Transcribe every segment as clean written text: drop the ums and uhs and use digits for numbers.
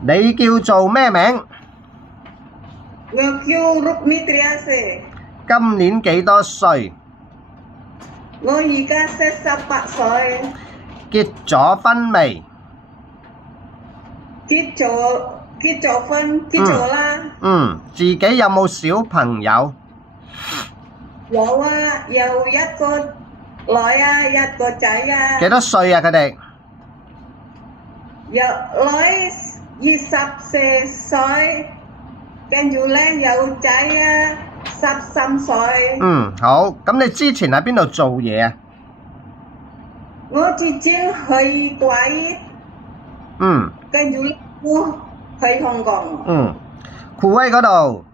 你叫做咩名？我叫 Rukmi Triase。今年幾多歲？我而家48歲。結咗婚未？結咗婚，結咗啦。自己有冇小朋友？有啊，有一個女啊，一個仔啊。幾多歲啊？佢哋有女24歲，跟住咧有仔啊13歲。好。咁你之前喺邊度做嘢啊？我之前去貴。跟住我去香港。庫威嗰度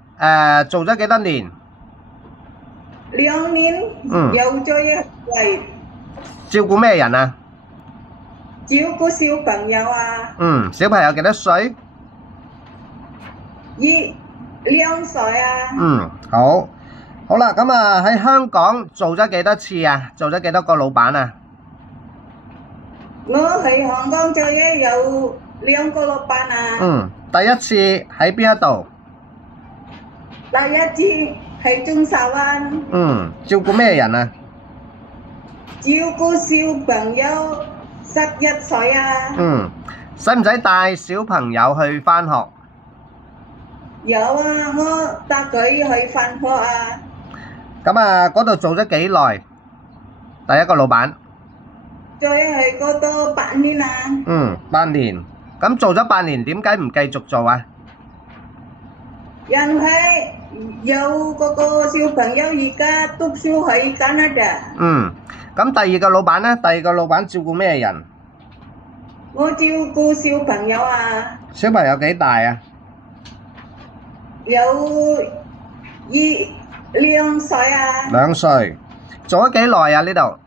做咗幾多年？2年。有咗一位。照顧咩人啊？照顧小朋友啊。小朋友幾多歲？2歲啊。好啦，咁啊喺香港做咗幾多次啊？做咗幾多個老闆啊？我喺香港做嘢有2個老闆啊。第一次喺邊一度？第一次喺中沙灣。照顧咩人啊？照顧小朋友11歲啊。使唔使帶小朋友去返學？有啊，我帶佢去返學啊。咁啊，嗰度做咗幾耐？第一個老闆。做喺嗰度8年啊。8年。咁做咗8年，點解唔繼續做啊？因為有嗰個小朋友而家讀書喺加拿大。咁第二個老闆呢？第二個老闆照顧咩人？我照顧小朋友啊。小朋友幾大啊？有2歲啊。2歲。做咗幾耐啊？呢度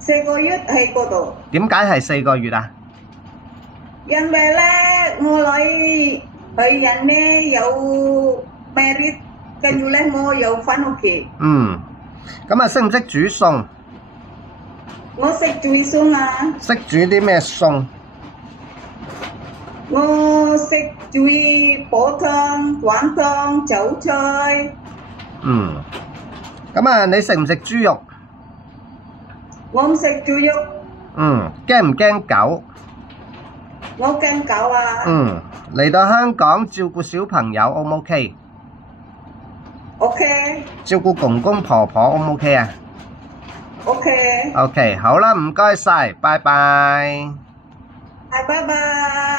4個月喺嗰度。點解係4個月啊？因為咧，我女佢人咧有 married，跟住咧我又返屋企。咁啊，識唔識煮餸？我識煮餸啊。識煮啲咩餸？我識煮煲湯、滾湯、韭菜。咁啊，你食唔食豬肉？我唔食豬肉。驚唔驚狗？我驚狗啊。嚟到香港照顧小朋友 O 唔 OK？ OK。照顧公公婆婆 O 唔 OK 啊？ OK。 OK，好啦，唔該晒，拜拜。拜拜。